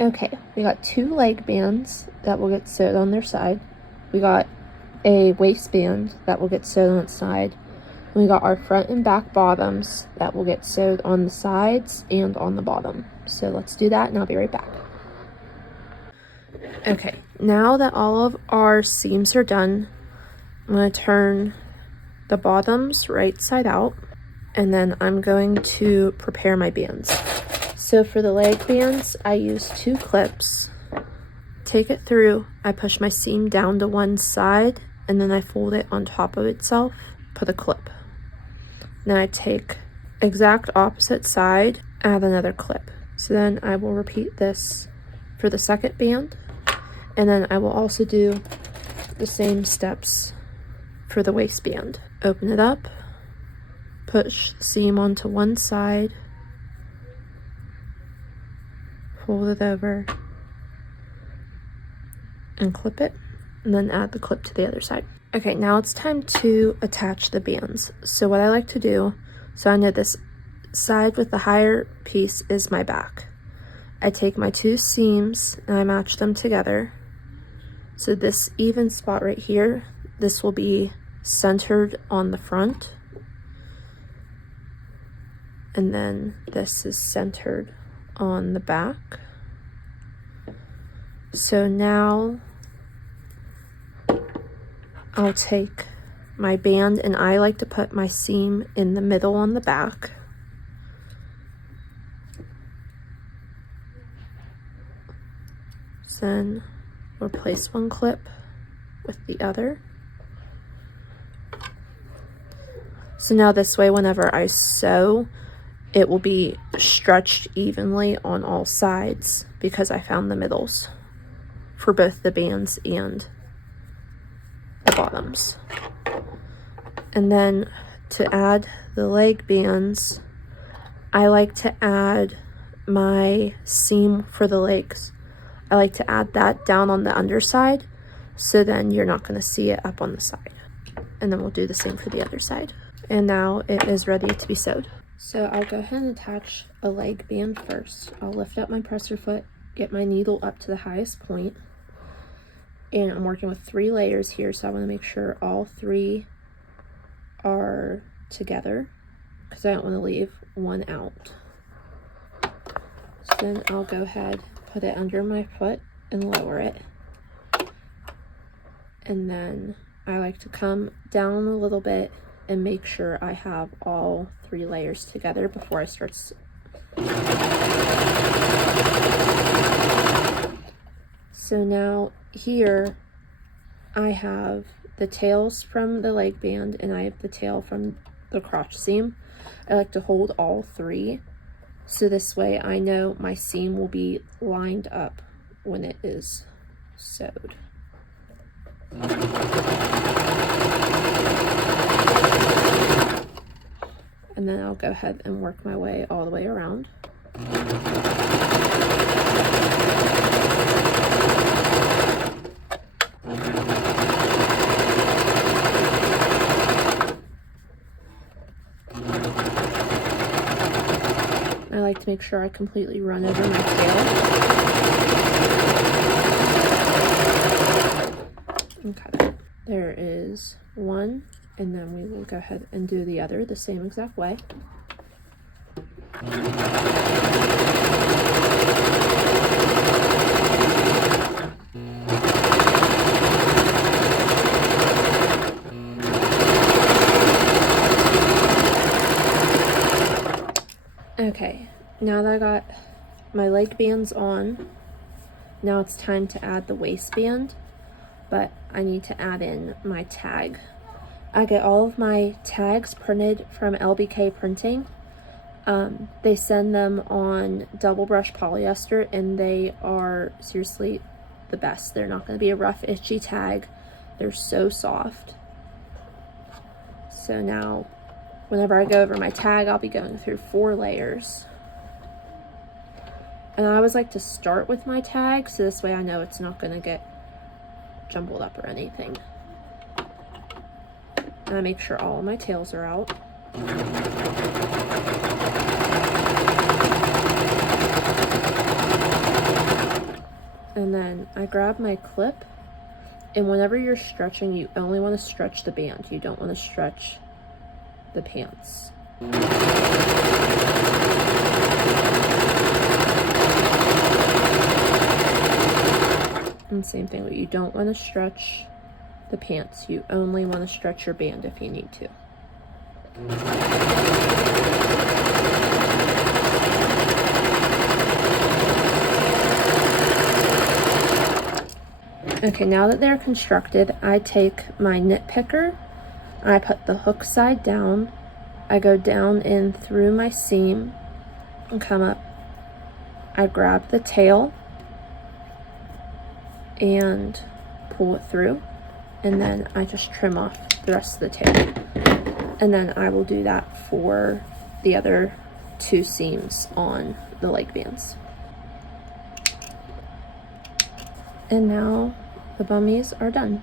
Okay, we got 2 leg bands that will get sewed on their side. We got a waistband that will get sewed on its side. And we got our front and back bottoms that will get sewed on the sides and on the bottom. So let's do that and I'll be right back. Okay, now that all of our seams are done, I'm going to turn the bottoms right side out, and then I'm going to prepare my bands. So for the leg bands, I use 2 clips, take it through, I push my seam down to one side, and then I fold it on top of itself, put a clip. Then I take exact opposite side, add another clip. So then I will repeat this for the second band, and then I will also do the same steps for the waistband. Open it up, push the seam onto one side, fold it over, and clip it, and then add the clip to the other side. Okay, now it's time to attach the bands. So what I like to do, so I know this side with the higher piece is my back. I take my 2 seams and I match them together. So this even spot right here, this will be centered on the front. And then this is centered on the back. So now I'll take my band, and I like to put my seam in the middle on the back. So then replace one clip with the other. So now this way, whenever I sew, it will be stretched evenly on all sides because I found the middles for both the bands and the bottoms. And then to add the leg bands, I like to add my seam for the legs. I like to add that down on the underside, so then you're not going to see it up on the side. And then we'll do the same for the other side. And now it is ready to be sewed. So I'll go ahead and attach a leg band first. I'll lift up my presser foot, get my needle up to the highest point, and I'm working with 3 layers here, so I want to make sure all 3 are together because I don't want to leave one out. So then I'll go ahead, put it under my foot and lower it, and then I like to come down a little bit and make sure I have all 3 layers together before I start. So now here I have the tails from the leg band and I have the tail from the crotch seam. I like to hold all 3, so this way I know my seam will be lined up when it is sewed. And then I'll go ahead and work my way all the way around. I like to make sure I completely run over my tail. Okay, there is one, and then we will go ahead and do the other the same exact way. Okay, now that I got my leg bands on, now it's time to add the waistband, but I need to add in my tag. I get all of my tags printed from LBK Printing. They send them on double brush polyester, and they are seriously the best. They're not going to be a rough, itchy tag. They're so soft. So now, whenever I go over my tag, I'll be going through 4 layers. And I always like to start with my tag, so this way I know it's not going to get jumbled up or anything. And I make sure all of my tails are out. And then I grab my clip, and whenever you're stretching, you only want to stretch the band. You don't want to stretch the pants. And same thing, but you don't want to stretch the pants. You only want to stretch your band if you need to. Okay, now that they're constructed, I take my knit picker, I put the hook side down, I go down in through my seam and come up. I grab the tail and pull it through, and then I just trim off the rest of the tail. And then I will do that for the other 2 seams on the leg bands. And now the bummies are done.